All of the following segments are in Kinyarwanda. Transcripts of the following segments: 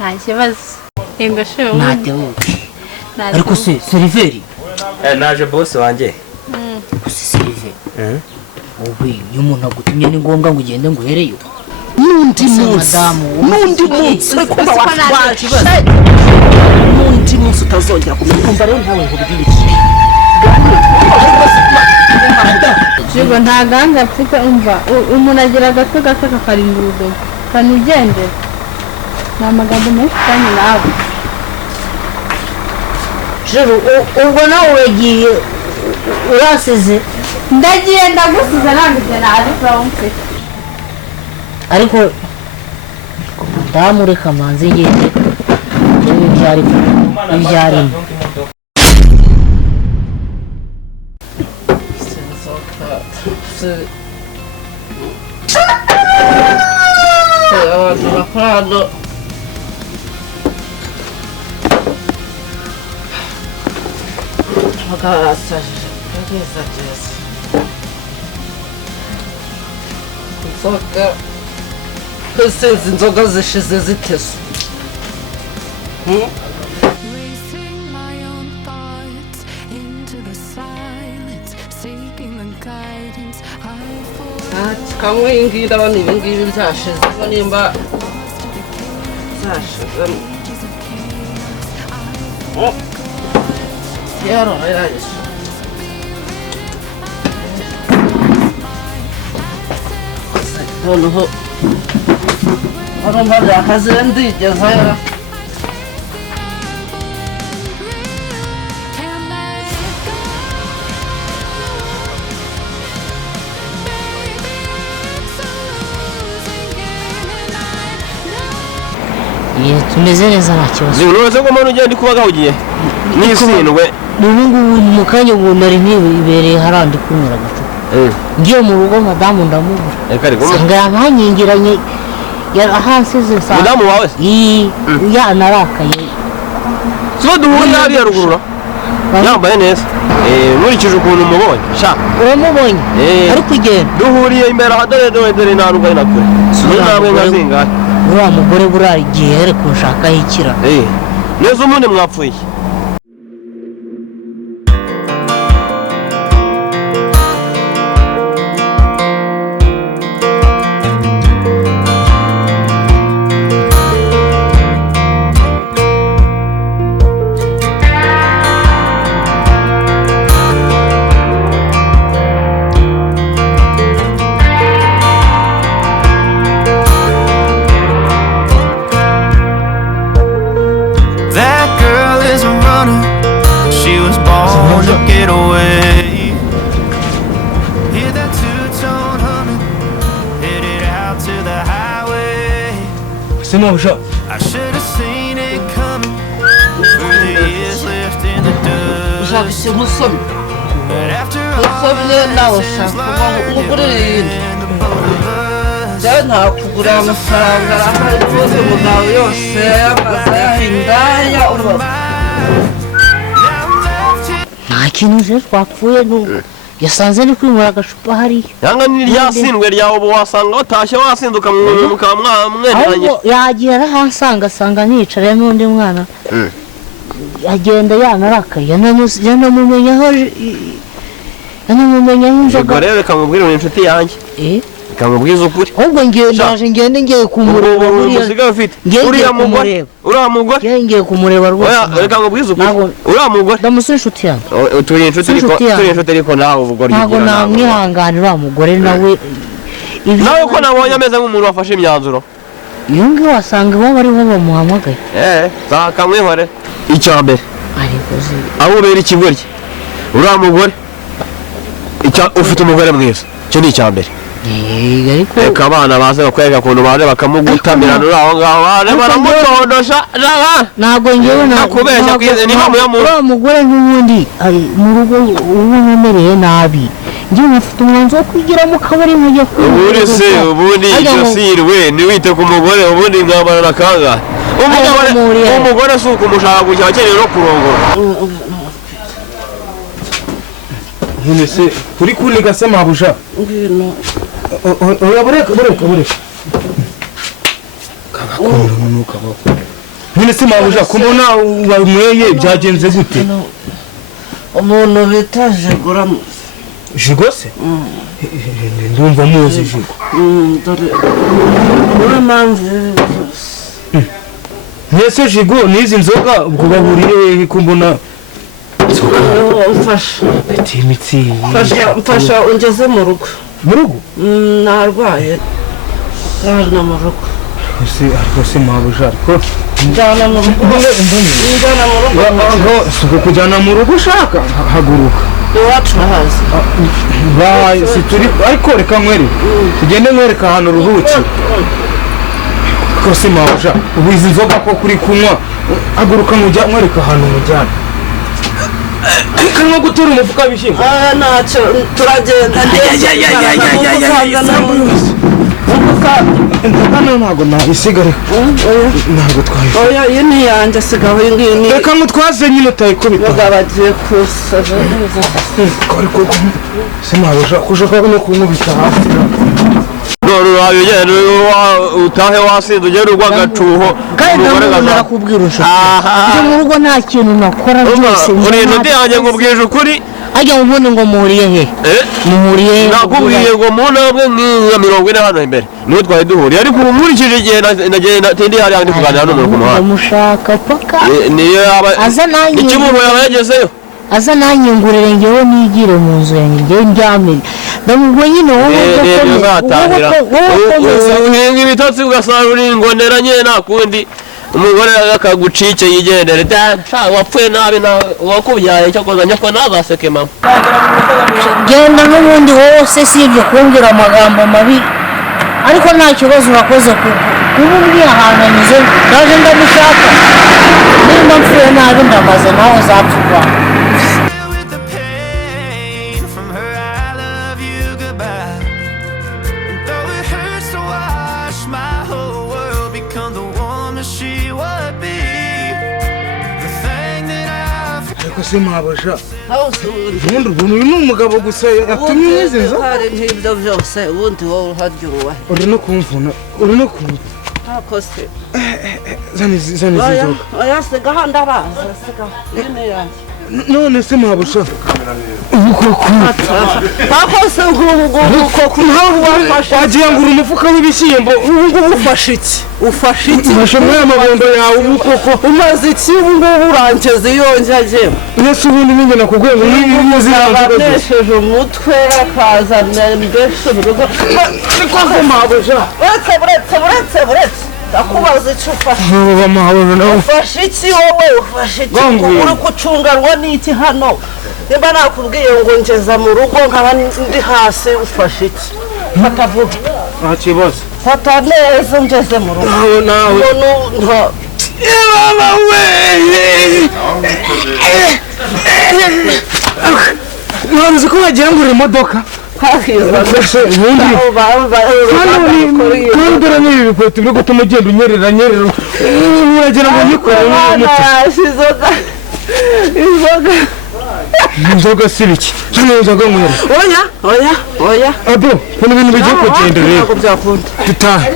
nta kibazo yego shewe natebuke ariko se seriveri naje boss wanjye gusa seriveri wowe iyo umuntu agutumye ni ngombwa ngo ugende ngo uhereyo n'undi munsi kuba watwaje n'undi munsi utazongera kumva rero ntawe nkubwire Jigo nta ganga mfite umva umuntu agira agato gato kakarinda urudodo kanigendera ni amagambo menshi cyane nawe Jero ubwo nawe wagiye urasize ndagiye ndagusize nanditse naje from ariko ndamureka manzi ngende ibyari sinzi inzoga zishize zitese kamwe ingira abana ibingibi byashizemo nimba zashizemo yaro yarayise noneho arumva byakaze ndigezayo tumeze neza nta kibazo zinuze ko muntu ugenda kubaga ugiye nisindwe n'ubu mu kanya ubu nari ntibereye harandi kunyura gato ngiye mu rugo madamu ndamubura sanga yampanyingiranye yarahasize sa madamu wawe yanarakaye so duhuri ari yarugurura yambaye neza nkurikije ukuntu mubonye sha uramubonye ari kugenda duhuriye imbere ahadore narugari nakure namwe ngazingahe uriya mugore buriya igihe yari kunshakaho ikira neza umuntu mwapfuye Sema busha. Ushaka gusoma. Usomye nawe ushaka umugurire. Jana kugura amafaranga ahari rwose umugabo yose amazayahinda urwa. Nta kintu je twapfuye yasanze ni kwimura agacupa hari yanga ni ryasindwe ryawe ubu wasanga watashye wasinduka mu kamweneranye yagiye arahansanga sanga nicara n'undi mwana agenda yanarakaye yanamumenyaho inzoga rero kamubwira inshuti yanjye kamubwiza ukuri ahubwo ngende kumureba uriya mugore ngiye kumureba rwose reka mubwiza ukuri uriya mugore ndamusa inshuti yanjye turi inshuti ariko nawe ubugore ntabwo namwihanganira uriya mugore nawe ko nabonye ameze nk'umuntu wafashe imyanzuro iyo ngiyo wasanga iwabo ariho bamuhamagaye zakamwihore icya mbere aho ubera ikigoryi uriya mugore ufite umugore mwiza icyo ni icya mbere reka abana baze bakwereka ukuntu baje bakamugutamira aho ngaho baje baramutondosha ntabwo ngewe nakubeshya uriya mugore n'ubundi mu rugo ubu nkomereye nabi ngewe mufite umwanzuro wo kwigira mu kabari nkajya ubundi iryo sirwe ntiwite ku mugore ubundi mwambara na kangahe umugore si ukumushaka gutya akeneye no kurongora none se uri kuniga se mabusha bureka kangakunda nuko none se mabuja kubona wanyweye byagenze gute umuntu bita Jigura Jigo se ndumva muzi Jigo dore uri mpamvu Nese Jigo nizi nzoga ubwo bahuriye kumbona mfasha imitsi mfasha ungeze mu rugo narwaye na mu rugo se mabuja ariko njyana mu rugo kujyana mu rugo ushaka haguruka iwacu hazi turi ariko reka nkwereke tugende nkwereka ahantu uruhukire ko se mabuja ubu izi nzoga ko kuri kunywa haguruka nkwereka ahantu mujyana reka nko gutera umufuka w'ibishyimbo ntacyo turagenda hano ntabwo nayisigarira ntabwo twayisigarira oya iyi ni iyanjye asigaho iyi ngiyi ni reka mutwaze nyine utayikubita baga bagiye kusaza ariko se mabuja kushaka no kunkubita hasi none urabigenda utahe wasinze ugenda ugwa agacuho kandi narakubwira ushaka mu rugo nta kintu nakora byose urinda undi yanjye nkubwije ukuri ajya ubundi ngo muhuriye he muhuriye nakubwiye ngo mu ntambwe nka 40 hano imbere niho twari duhuriye ariko ubu nkurikije igihe nagenda tindi hari ndi kuganira n'umuntu ku muhanda ndamushaka paka niyo yaba aza nanjye ikibuno yaba yagezeyo aza nanyingurire ngewe nigire mu nzu yanjye ngewe ndyamire ndamubwo nyine wowe uhinga ibitotsi ugasarura ingonera nyine nta kundi umugore akagucike yigendere wapfuye nabi wakubyaye cyo koza nyako ntazaseke mama genda n'ubundi wose si ibyo kumbwira amagambo mabi ariko nta kibazo urakoze kuba umbwiye ahantu anyuze ndaje ndamushaka nimba mpfuye nabi ndamaze nawe uzapfurwa se mabuja ubundi uyu ni umugabo gusa yatumye umwizi nzo hari nk'ibyo byose ubundi wowe uharya uruwahe uri no kumvuna ntako se zana izi nzoga oya sigaho ndabaza sigaho nyine yanjye none se mabuja ubu koko ntako se ngubu koko wagiye ngo uri umufuka w'ibishyimbo ubu ngubu ufashe iki ufashe muri aya mabondo yawe ubu koko umaze iki ubu ngubu urangeze iyo njyagewe mbese ubundi ninjye nakubwiye ngo niba abanesheje umutwe akazana mbese mu rugo ariko se mabuja buretse ndakubaza icyo ufashe mabuja nawe ufashe iki wowe ufashe iki uri gucunganwa n'iki hano nimba nakubwiye ngo ngeza mu rugo nkaba ndi hasi ufashe iki fata vuba nta kibazo fata neza ngeze mu rugo nawe mama we ntabwo ko wagira ngo uri imodoka kandi dore n'ibi bikweto biri gutuma ugenda unyerera uragira ngo nyikore inzoga si biki hano inzoga nywera oya ado kuno ibintu bigiye kugenda rero ntabwo byakunda dutahe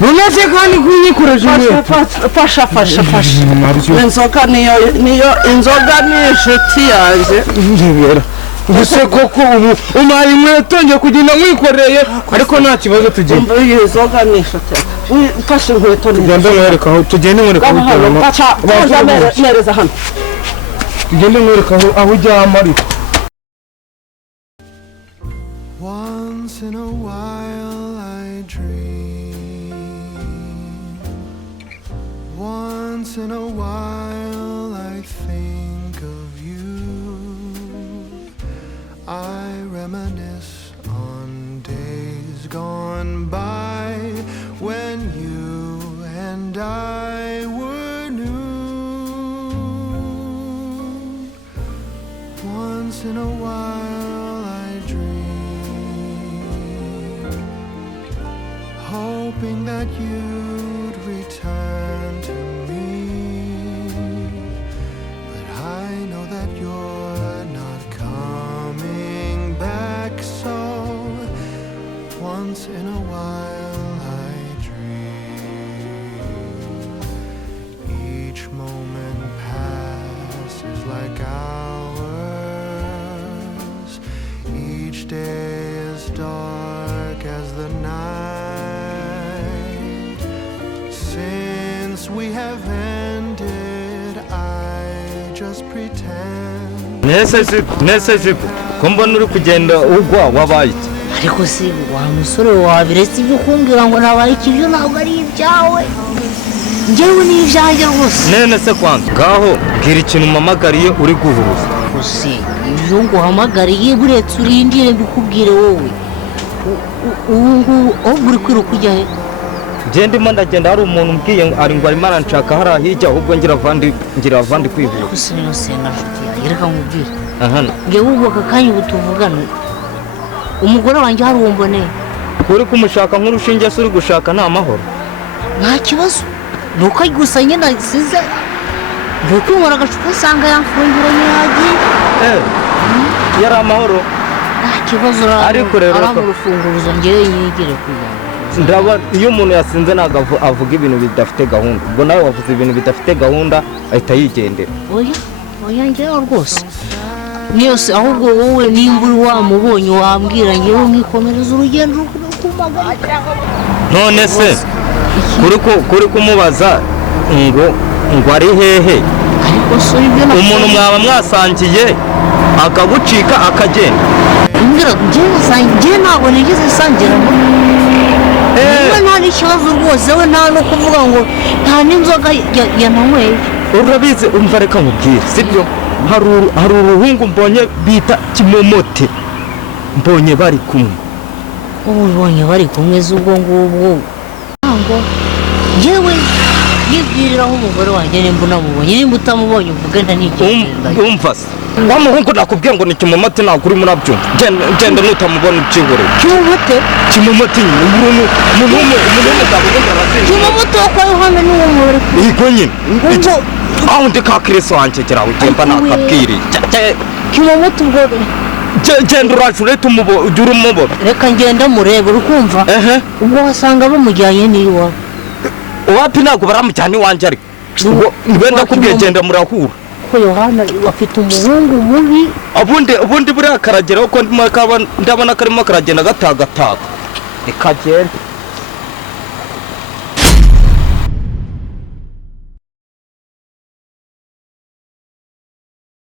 nonese kandi kunyikoreje fasha inzoga niyo inzoga ni inshuti yanjye ndibera gusa koko ubu umaye inkweto ngiye kugenda nkwikoreye ariko nta kibazo tugenda iyi nzoga ni inshuti fasha inkweto tugende nkwereka aho mereza hano tugende nkwereka aho ujyamo ariko Once in a while I dream. Once in a while I think of you. I reminisce on days gone by when you and I were new. Once in a while I dream, hoping that you'd return to me, but I know that you're not coming back, so once once in a while I dream. Each moment passes like hours. Each day is dark as the night. Since we have ended, I just pretend. Nese jipo ko mbona uri kugenda ugwa wabaye iki? ariko si wa musore wabiretse ibyo kumbwira ngo nabaye ikibyo ntabwo ari ibyawe njyewe ni ibyanjye rwose. Nene se kwanza ngaho bwira ikintu umamagariye uri guhuruza. gusa ibyo nguhamagariye buretse urindire mbikubwire wowe ubu ngubu aho uri kwiruka ujya he? Je ndimo ndagenda hari umuntu umbwiye ari ngo arimo aranshaka hariya hirya ahubwo ngira avandi kwihura. gusa niyo senga nshuti yawe reka nkubwire Ahana ngewe ubwo aka kanya ubu tuvugana umugore wanjye hari umboneye uri kumushaka nk'urushinge se uri gushaka nta mahoro. nta kibazo ni uko gusa nyine nasize mvuye kwinywera agacupa usanga yamfungiranye yagiye yari amahoro nta kibazo ariko rero urufunguzo ngewe yigire kujyana ndaba iyo umuntu yasinze ntabwo avuga ibintu bidafite gahunda ubwo nawe wavuze ibintu bidafite gahunda ahita yigendera. oya ngewe rwose niyose ahubwo wowe nimba uri wamubonye wambwira ngewe mwikomereza urugendo rukumagarika. none se kuri kumubaza ngo ari hehe ariko so ibyo umuntu mwaba mwasangiye akagucika akagenda mbwira njye ntabwo nigeze sangira ngo nta n'ikibazo rwose we nta no kuvuga ngo nta n'inzoga yananyweye. urabizi umva reka nkubwire sibyo hari uruhungu mbonye bita Kimomote mbonye bari kumwe. ubonye bari kumwe z'ubwo ngubwo ntabwo njyewe nibwiriraho umugore wanjye nimba unamubonye nimba utamubonye uvuge nta n'igihe umva se wa muhungu nakubwiye ngo ni Kimomote ntabwo urimo urabyumva genda nutamubona ubyihoreye. Kimomote nyine umuntu w'umugabo Kimomote wo kwa Yohana ni uwo mubiri yego nyine aho ndi ka Kristo wanjye gera utemba nakabwiriye Kimomote ubwo genda uraje urete ujya urumubona reka ngenda murebe urukumva ubwo wasanga bamujyanye n'iwawe wapi ntabwo baramujyana iwanjye ariko wenda kubwiye genda murahura ko Yohana afite umuhungu mubi ubundi buriya karageraho ko ndabona karimo karagenda gatagataga reka genda